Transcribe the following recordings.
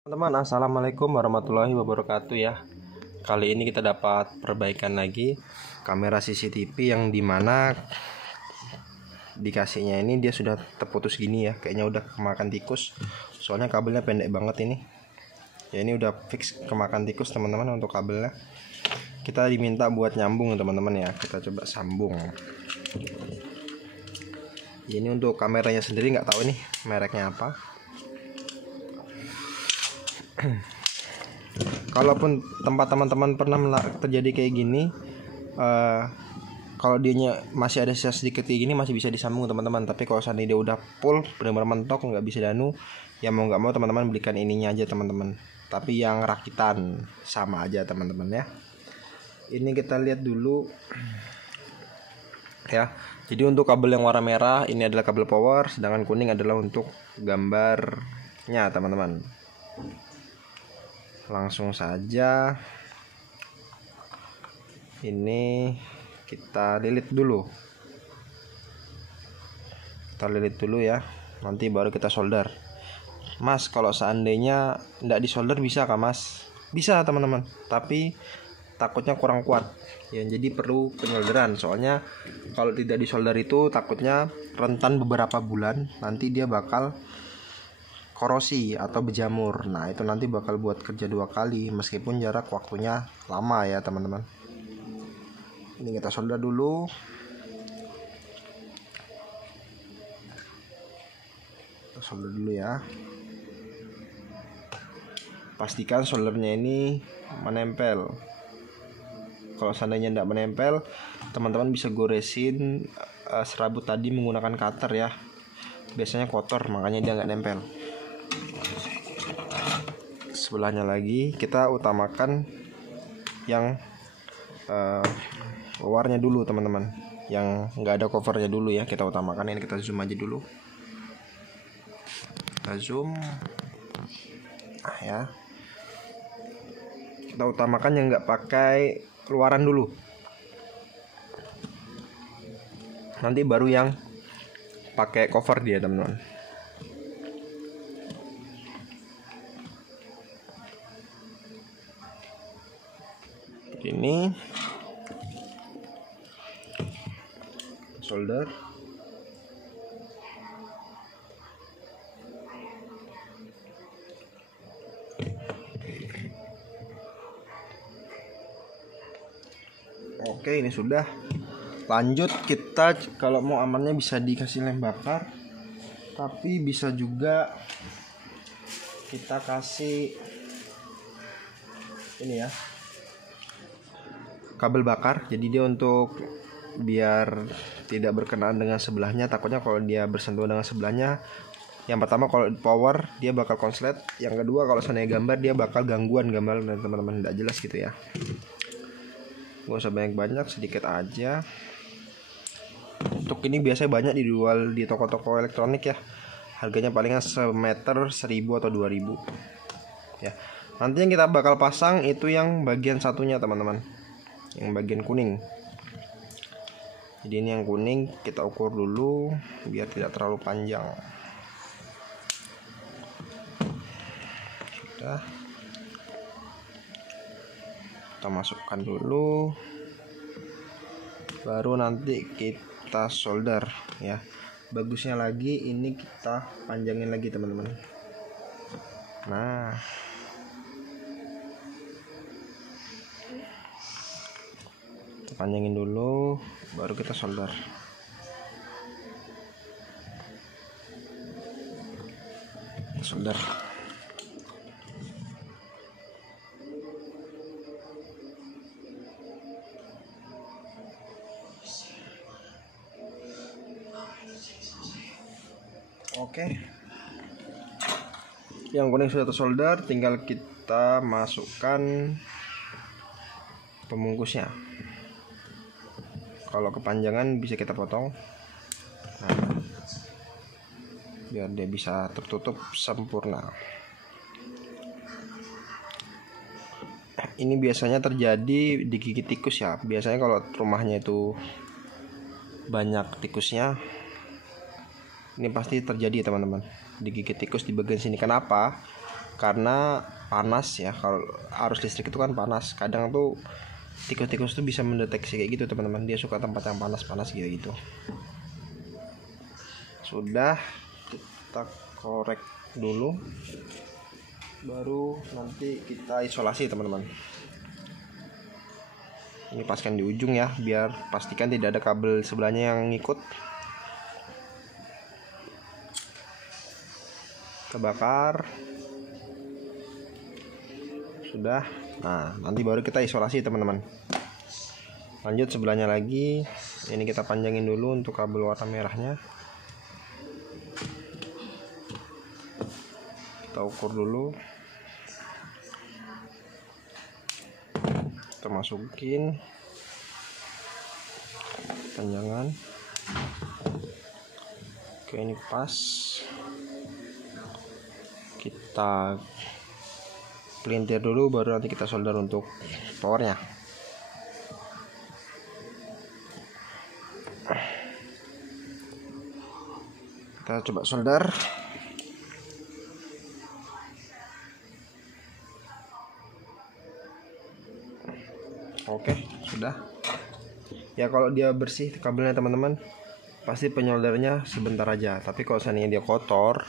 Teman-teman, assalamualaikum warahmatullahi wabarakatuh ya. Kali ini kita dapat perbaikan lagi kamera CCTV yang dimana dikasihnya ini dia sudah terputus gini ya. Kayaknya udah kemakan tikus. Soalnya kabelnya pendek banget ini. Ya ini udah fix kemakan tikus teman-teman untuk kabelnya. Kita diminta buat nyambung teman-teman ya. Kita coba sambung. Ini untuk kameranya sendiri nggak tahu nih mereknya apa. Kalaupun tempat teman-teman pernah terjadi kayak gini, kalau dianya masih ada sisa sedikit kayak gini masih bisa disambung teman-teman. Tapi kalau seandainya dia udah full benar-benar mentok nggak bisa danu, ya mau nggak mau teman-teman belikan ininya aja teman-teman. Tapi yang rakitan sama aja teman-teman ya. Ini kita lihat dulu ya. Jadi untuk kabel yang warna merah ini adalah kabel power, sedangkan kuning adalah untuk gambarnya teman-teman. Langsung saja ini kita lilit dulu. Ya, nanti baru kita solder. Mas, kalau seandainya tidak disolder bisa kah Mas? Bisa teman-teman, tapi takutnya kurang kuat ya, jadi perlu penyolderan. Soalnya kalau tidak disolder itu takutnya rentan beberapa bulan, nanti dia bakal korosi atau berjamur. Nah itu nanti bakal buat kerja 2 kali meskipun jarak waktunya lama ya teman-teman. Ini kita solder dulu. Kita solder dulu ya. Pastikan soldernya ini menempel. Kalau seandainya tidak menempel, teman-teman bisa goresin serabut tadi menggunakan cutter ya. Biasanya kotor makanya dia nggak nempel. Sebelahnya lagi kita utamakan yang covernya dulu teman-teman, yang nggak ada covernya dulu ya, kita utamakan. Ini kita zoom aja dulu, kita zoom ya, kita utamakan yang nggak pakai keluaran dulu, nanti baru yang pakai cover dia teman-teman. Ini solder. Oke, ini sudah. Lanjut, kita kalau mau amannya bisa dikasih lem bakar, tapi bisa juga kita kasih ini ya, kabel bakar. Jadi dia untuk biar tidak berkenaan dengan sebelahnya. Takutnya kalau dia bersentuhan dengan sebelahnya, yang pertama kalau power dia bakal konslet, yang kedua kalau seandainya gambar dia bakal gangguan gambar dan teman-teman tidak jelas gitu ya. Gak usah banyak-banyak, sedikit aja. Untuk ini biasanya banyak dijual di toko-toko elektronik ya. Harganya palingan semeter 1.000 atau 2.000 ya. Nanti yang kita bakal pasang itu yang bagian satunya teman-teman, yang bagian kuning. Jadi ini yang kuning kita ukur dulu biar tidak terlalu panjang. Sudah, kita masukkan dulu, baru nanti kita solder ya. Bagusnya lagi ini kita panjangin lagi teman-teman. Nah, kita panjangin dulu baru kita solder. Solder. Oke. Yang kuning sudah tersolder, tinggal kita masukkan pembungkusnya. Kalau kepanjangan bisa kita potong. Nah, biar dia bisa tertutup sempurna. Ini biasanya terjadi digigit tikus ya. Biasanya kalau rumahnya itu banyak tikusnya, ini pasti terjadi teman-teman, digigit tikus di bagian sini. Kenapa? karena panas ya. Kalau arus listrik itu kan panas, kadang tuh tikus-tikus tuh bisa mendeteksi kayak gitu teman-teman, dia suka tempat yang panas-panas gitu. Sudah, kita korek dulu, baru nanti kita isolasi teman-teman. Ini paskan di ujung ya, biar pastikan tidak ada kabel sebelahnya yang ngikut. Kebakar. Sudah. Nah, nanti baru kita isolasi teman-teman. Lanjut sebelahnya lagi. Ini kita panjangin dulu untuk kabel warna merahnya. Kita ukur dulu. Kita masukin panjangan. Oke, ini pas. Kita pelintir dulu, baru nanti kita solder untuk powernya. Kita coba solder. Oke, sudah. Ya kalau dia bersih kabelnya teman-teman, pasti penyoldernya sebentar aja. Tapi kalau seandainya dia kotor,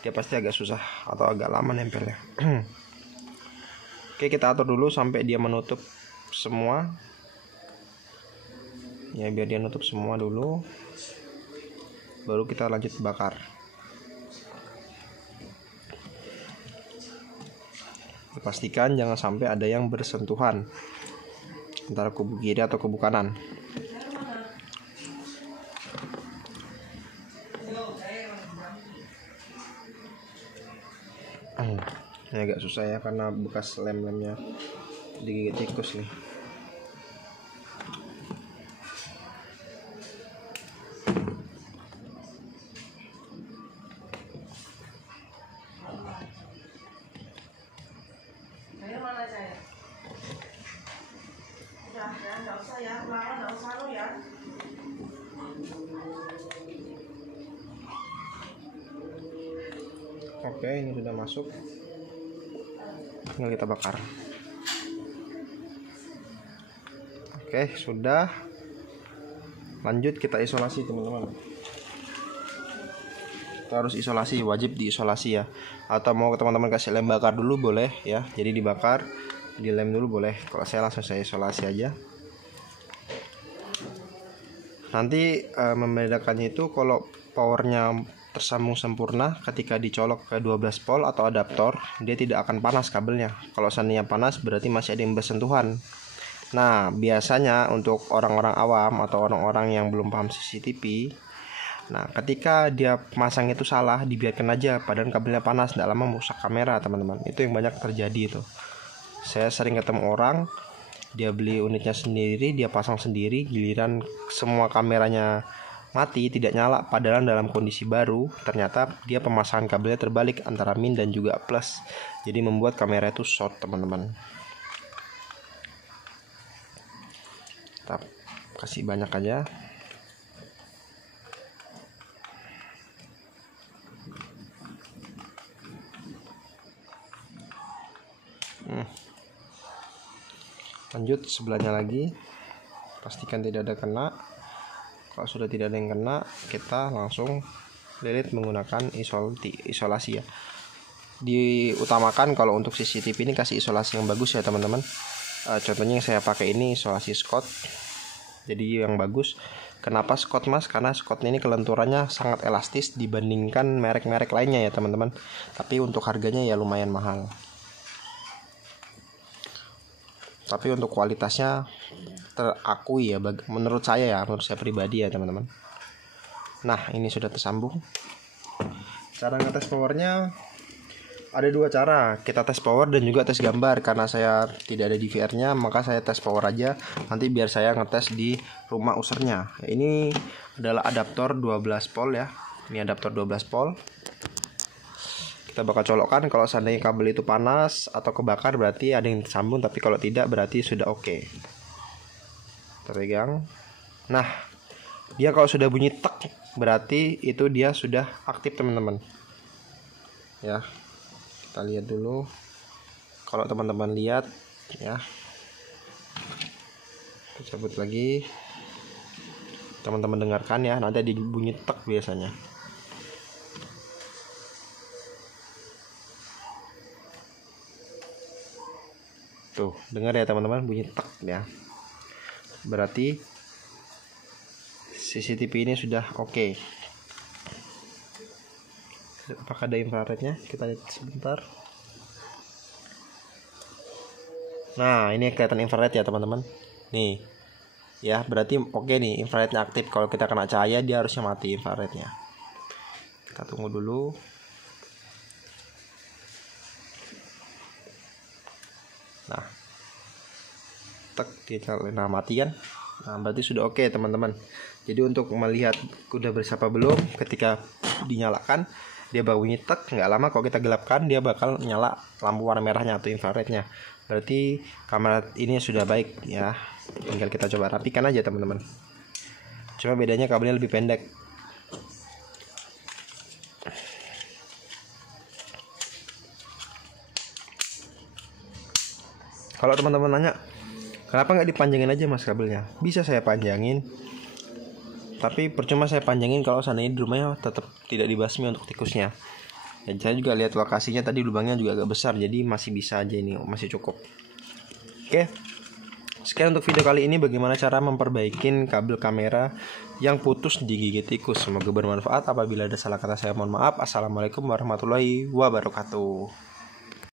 dia pasti agak susah atau agak lama nempelnya. Oke, kita atur dulu sampai dia menutup semua. Ya, biar dia nutup semua dulu. Baru kita lanjut bakar. Pastikan jangan sampai ada yang bersentuhan antara kubu kiri atau kubu kanan. Ini agak susah ya karena bekas lem-lemnya digigit tikus nih. Oke, ini sudah masuk. Tinggal kita bakar. Oke, sudah. Lanjut kita isolasi teman-teman. Kita harus isolasi, wajib diisolasi ya. Atau mau teman-teman kasih lem bakar dulu boleh ya. Jadi dibakar, dilem dulu boleh. Kalau saya langsung saya isolasi aja. Nanti membedakannya itu kalau powernya tersambung sempurna ketika dicolok ke 12 volt atau adaptor, dia tidak akan panas kabelnya. Kalau seandainya panas berarti masih ada yang bersentuhan. Nah, biasanya untuk orang-orang awam atau orang-orang yang belum paham CCTV, nah ketika dia pasang itu salah, dibiarkan aja padahal kabelnya panas, tidak lama merusak kamera teman-teman. Itu yang banyak terjadi itu. Saya sering ketemu orang, dia beli unitnya sendiri, dia pasang sendiri, giliran semua kameranya mati, tidak nyala, padahal dalam kondisi baru. Ternyata dia pemasangan kabelnya terbalik antara min dan juga plus, jadi membuat kamera itu short teman-teman. Kita kasih banyak aja. Lanjut sebelahnya lagi, pastikan tidak ada kena. Kalau sudah tidak ada yang kena, kita langsung lilit menggunakan isolasi ya. Diutamakan kalau untuk CCTV ini kasih isolasi yang bagus ya teman-teman. Contohnya yang saya pakai ini isolasi Scott, jadi yang bagus. Kenapa Scott mas? Karena Scott ini kelenturannya sangat elastis dibandingkan merek-merek lainnya ya teman-teman. Tapi untuk harganya ya lumayan mahal. Tapi untuk kualitasnya terakui ya, menurut saya pribadi ya teman-teman. Nah, ini sudah tersambung. Cara ngetes powernya ada dua cara. Kita tes power dan juga tes gambar. Karena saya tidak ada DVR-nya, maka saya tes power aja. Nanti biar saya ngetes di rumah usernya. Ini adalah adaptor 12 volt ya. Ini adaptor 12 volt. Kita bakal colokkan. Kalau seandainya kabel itu panas atau kebakar berarti ada yang tersambung, tapi kalau tidak berarti sudah oke. Terpegang. Nah, dia kalau sudah bunyi tek berarti itu dia sudah aktif teman-teman. Ya. Kita lihat dulu. Kalau teman-teman lihat ya, kita cabut lagi. Teman-teman dengarkan ya, nanti ada bunyi tek biasanya. Tuh, dengar ya teman-teman, bunyi tek ya. Berarti CCTV ini sudah oke. Apakah ada infrarednya? Kita lihat sebentar. Nah, ini kelihatan infrared ya teman-teman. Nih. Ya, berarti oke nih, infrarednya aktif. Kalau kita kena cahaya, dia harusnya mati infrarednya. Kita tunggu dulu. Nah, tek dia nyalain, nah mati kan. Nah, berarti sudah oke teman-teman. Jadi untuk melihat udah bersih apa belum, ketika dinyalakan dia bakal bunyi tek. Nggak lama kalau kita gelapkan, dia bakal nyala lampu warna merahnya atau infrarednya. Berarti kamera ini sudah baik ya. Tinggal kita coba rapikan aja teman-teman. Cuma bedanya kabelnya lebih pendek. Kalau teman-teman nanya, kenapa nggak dipanjangin aja mas kabelnya? Bisa saya panjangin, tapi percuma saya panjangin kalau seandainya di rumahnya tetap tidak dibasmi untuk tikusnya. Dan saya juga lihat lokasinya tadi, lubangnya juga agak besar, jadi masih bisa aja, ini masih cukup. Oke, sekian untuk video kali ini, bagaimana cara memperbaiki kabel kamera yang putus digigit tikus. Semoga bermanfaat. Apabila ada salah kata saya mohon maaf. Assalamualaikum warahmatullahi wabarakatuh.